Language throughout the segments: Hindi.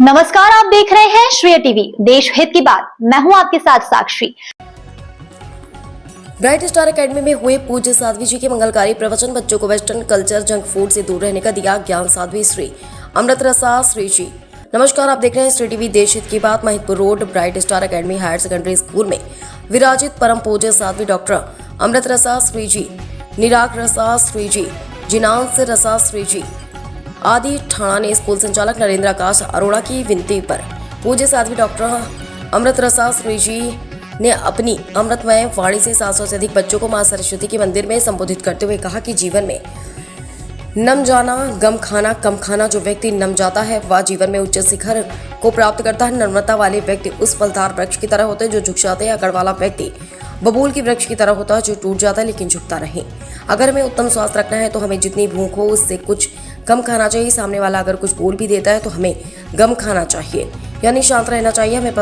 नमस्कार, आप देख रहे हैं श्रेय टीवी, देश हित की बात। मैं हूं आपके साथ साक्षी। ब्राइट स्टार एकेडमी में हुए पूज्य साध्वी जी के मंगलकारी प्रवचन। बच्चों को वेस्टर्न कल्चर, जंक फूड से दूर रहने का दिया ज्ञान। साध्वी श्री अमृत रसा श्री जी। नमस्कार, आप देख रहे हैं श्रेय टीवी, देश हित की बात। Mahidpur road Bright Star Academy Higher Secondary School में विराजित परम पूज्य साध्वी डॉक्टर अमृत रसा श्री जी, निराग रसा श्री जी, जिनांस रसा श्री जी आदि ठाणा ने स्कूल संचालक नरेंद्र आकाश अरोड़ा की विनती पर पूज्य साध्वी डॉक्टर अमृत रसा श्री जी ने अपनी अमृतमय वाणी से 700 से अधिक बच्चों को मां सरस्वती के मंदिर में संबोधित करते हुए कहा कि जीवन में नम जाना, गम खाना, कम खाना। जो व्यक्ति नम जाता है वह जीवन में उच्च शिखर को प्राप्त करता है। नम्रता वाले व्यक्ति उस फलदार वृक्ष की तरह होते हैं जो झुक जाते हैं। अकड़ वाला व्यक्ति बबूल की वृक्ष की तरह होता है जो टूट जाता है लेकिन झुकता नहीं। अगर हमें उत्तम स्वास्थ्य रखना है तो हमें जितनी भूख हो उससे कुछ कम खाना चाहिए। सामने वाला अगर कुछ बोल भी देता है तो हमें गम खाना चाहिए, यानी शांत रहना चाहिए। हमें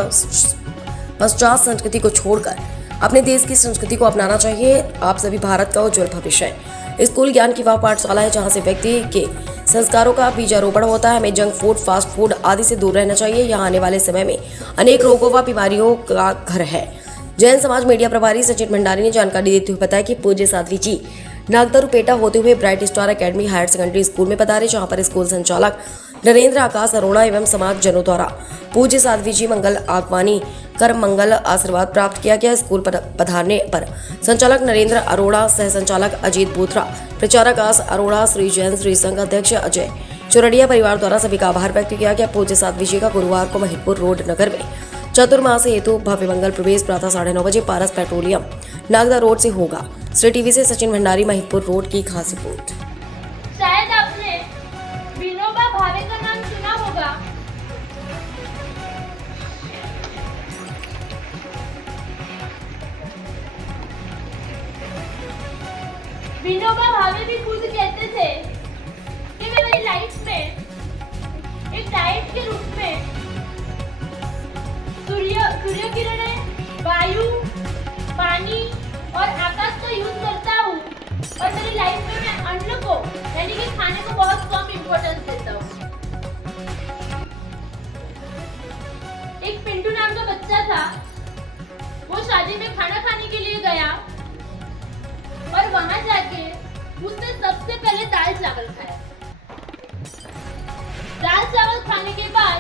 पश्चात संस्कृति को छोड़कर अपने देश की संस्कृति को अपनाना चाहिए। आप सभी भारत का उज्जवल भविष्य है। स्कूल ज्ञान की वह पाठशाला है जहाँ से व्यक्ति के संस्कारों का बीजारोपण होता है। हमें जंक फूड, फास्ट फूड आदि से दूर रहना चाहिए। यहाँ आने वाले समय में अनेक रोगों व बीमारियों का घर है। जैन समाज मीडिया प्रभारी सचिन भंडारी ने जानकारी देते हुए बताया कि पूज्य साध्वी जी नागदारूपेटा होते हुए Bright Star Academy Higher Secondary School में पधारे, जहां पर स्कूल संचालक नरेंद्र आकाश अरोड़ा एवं समाज जनों द्वारा पूज्य साध्वी जी मंगल आगवानी कर मंगल आशीर्वाद प्राप्त किया गया। स्कूल पर पधारने पर संचालक नरेंद्र अरोड़ा, सह संचालक अजीत बोथरा, प्रचारक आकाश अरोड़ा, श्री जैन श्री संघ अध्यक्ष अजय चौरड़िया परिवार द्वारा सभी का आभार व्यक्त किया गया। पूज्य साध्वी जी का गुरुवार को महिदपुर रोड नगर में चतुर्मास हेतु भव्य मंगल प्रवेश प्रातः 9:30 बजे पारस पेट्रोलियम नागदा रोड से होगा। श्री टीवी से सचिन भंडारी, महिदपुर रोड की खास रिपोर्ट। शायद आपने विनोबा भावे का नाम सुना होगा। विनोबा भावे भी खुद कहते थे कि मैं मेरी लाइफ में एक डाइट के रूप में सूर्य किरणें, वायु, पानी और आकाश का यूज करता हूँ और मेरी लाइफ में मैं अन्न को यानी कि खाने को बहुत कम इम्पोर्टेंस देता हूँ। एक पिंटू नाम का बच्चा था, वो शादी में खाना खाने के लिए गया और वहां जाके उसने सबसे पहले दाल चावल खाया। दाल चावल खाने के बाद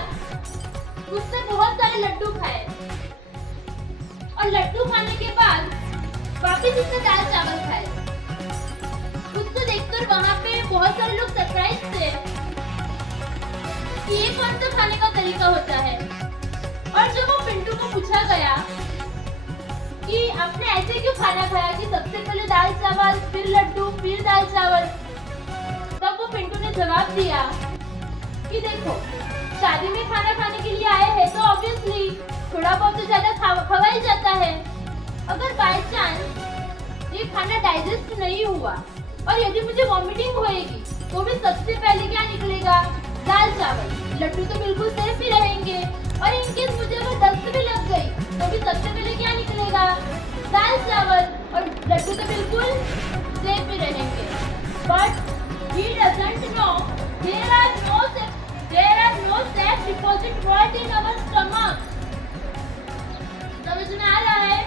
उसने बहुत सारे लड्डू खाए और लड्डू खाने के बाद वापिस उसने दाल चावल खाए। उसको देखकर वहां पे बहुत सारे लोग सरप्राइज थे कि ये कौन सा खाने का तरीका होता है। और जब वो पिंटू को पूछा गया कि आपने ऐसे क्यों खाना खाया कि सबसे पहले दाल चावल, फिर लड्डू, फिर दाल चावल, तब वो पिंटू ने जवाब दिया कि देखो, शादी में खाना खाने के लिए आए हैं तो ऑब्वियसली थोड़ा बहुत तो ज्यादा खवा ही जाता है। अगर बाय चांस ये खाना डाइजेस्ट नहीं हुआ और यदि मुझे वॉमिटिंग होएगी तो भी सबसे पहले क्या निकलेगा? दाल चावल। लड्डू तो बिल्कुल सेफ ही रहेंगे और इनकेस मुझे अगर दस्त भी लग गई तो भी सबसे पहले क्या निकलेगा? दाल चावल और लड्डू तो बिल्कुल सेफ ही रहेंगे। But he doesn't know there are no safe deposit vault in our stomach. समझ में आ रहा है?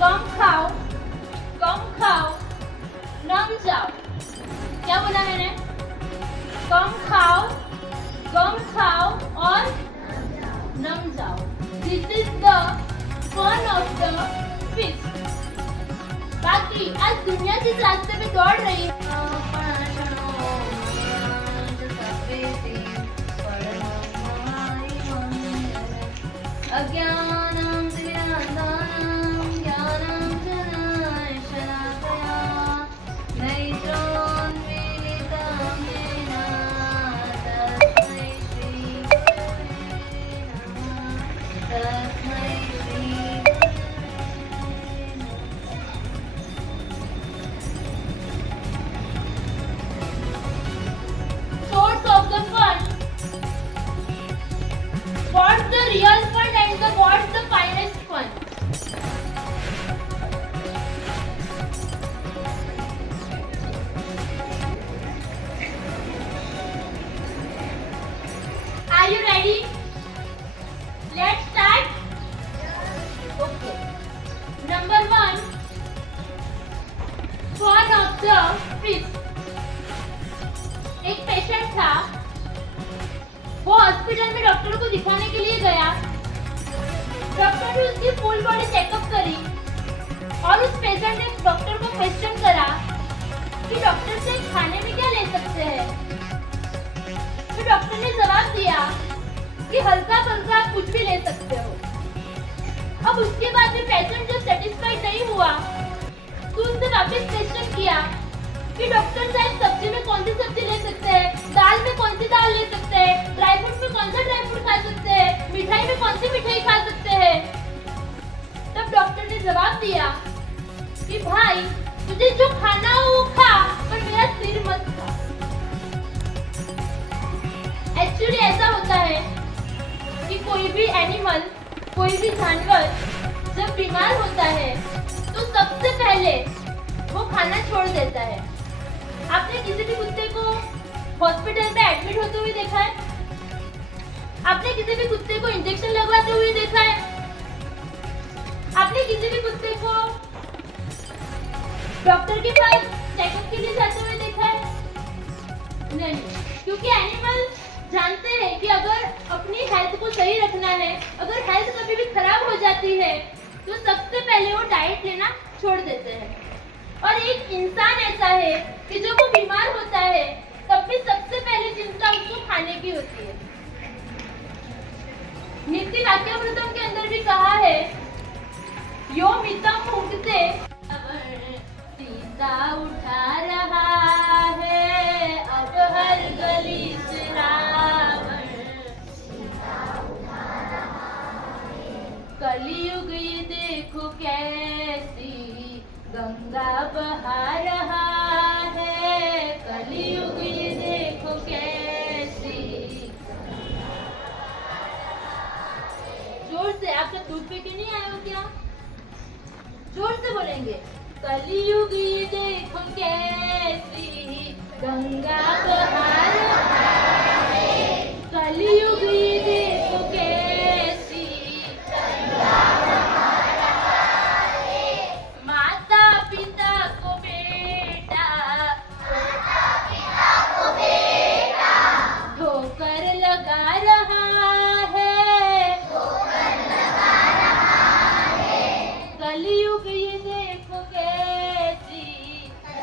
कम खाओ, नम जाओ। क्या बोला मैंने? कम खाओ और नम जाओ। This is the fun of the feast. बाकी आज दुनिया जिस रास्ते पे दौड़ रही है, अज्ञानं तिमिरान्धं ज्ञानं जनाशलाकया नैत्रोन्मीलितं येन तस्मै श्रीगुरवे नमः। तस्मै श्रीगुरवे नमः। The fifth, एक पेशेंट था, वो हॉस्पिटल में डॉक्टर को दिखाने के लिए गया। डॉक्टर ने उसकी फुल बॉडी चेकअप करी और उस पेशेंट ने डॉक्टर को क्वेश्चन करा कि डॉक्टर से खाने में क्या ले सकते हैं। तो डॉक्टर ने जवाब दिया कि हल्का फुल्का कुछ भी ले सकते हो। अब उसके बाद भी पेशेंट जब सेटिस्फाइड नहीं हुआ तो उसने वापस क्वेश्चन किया कि डॉक्टर साहब सब्जी में कौन सी सब्जी ले सकते हैं, दाल में कौन सी दाल ले सकते हैं, ड्राई फ्रूट में कौन सा ड्राई फ्रूट खा सकते हैं, मिठाई में कौन सी मिठाई खा सकते हैं। तब डॉक्टर ने जवाब दिया कि भाई तुझे जो खाना हो वो खा, पर मेरा सिर मत खा। एक्चुअली ऐसा होता है कि कोई भी एनिमल, कोई भी जानवर जब बीमार होता है तो सबसे पहले वो खाना छोड़ देता है। आपने किसी भी कुत्ते को हॉस्पिटल में एडमिट होते हुए देखा है? आपने किसी भी कुत्ते को इंजेक्शन लगवाते हुए देखा है? आपने किसी भी कुत्ते को डॉक्टर के पास चेकअप के लिए जाते हुए देखा है? नहीं, क्योंकि एनिमल जानते हैं कि अगर अपनी हेल्थ को सही रखना है, अगर हेल्थ कभी भी खराब हो जाती है तो सबसे पहले वो डाइट लेना छोड़ देते हैं। और एक इंसान ऐसा है कि जब वो बीमार होता है तब भी सबसे पहले चिंता उसको खाने की होती है। नीति वाक्यामृतम के अंदर भी कहा है, यो मितम उठते सीता उठा रहा है, अब हर गली से रावण कलयुग ये देखो कैसी गंगा बहा रहा है, कलयुग ये देखो कैसी। जोर से, आप सब दूध पे के नहीं आए हो क्या? जोर से बोलेंगे, कलयुग ये देखो कैसी गंगा बहा रहा है, कलयुग ये देखो कैसी गंगा बहा रहा है। माता पिता को बेटा ठोकर लगा रहा है, कलयुग ये देखो कैसी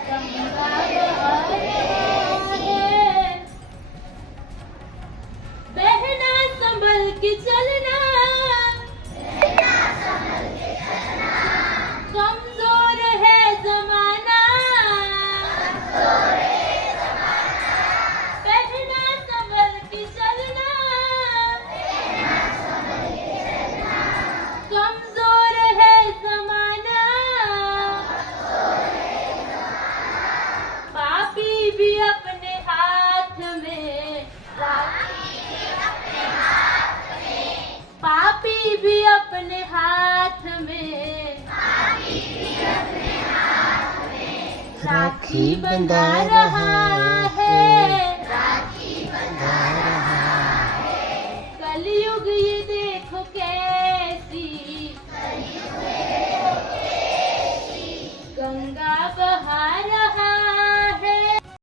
गंगा बहा रहा है। बहना संभल के चलना, कमजोर है जमाना, बहना संभल के चलना, कमजोर है जमाना, पापी भी अपने हाथ में, पापी भी अपने हाथ में राखी बंधा रहा है, राखी बंधा रहा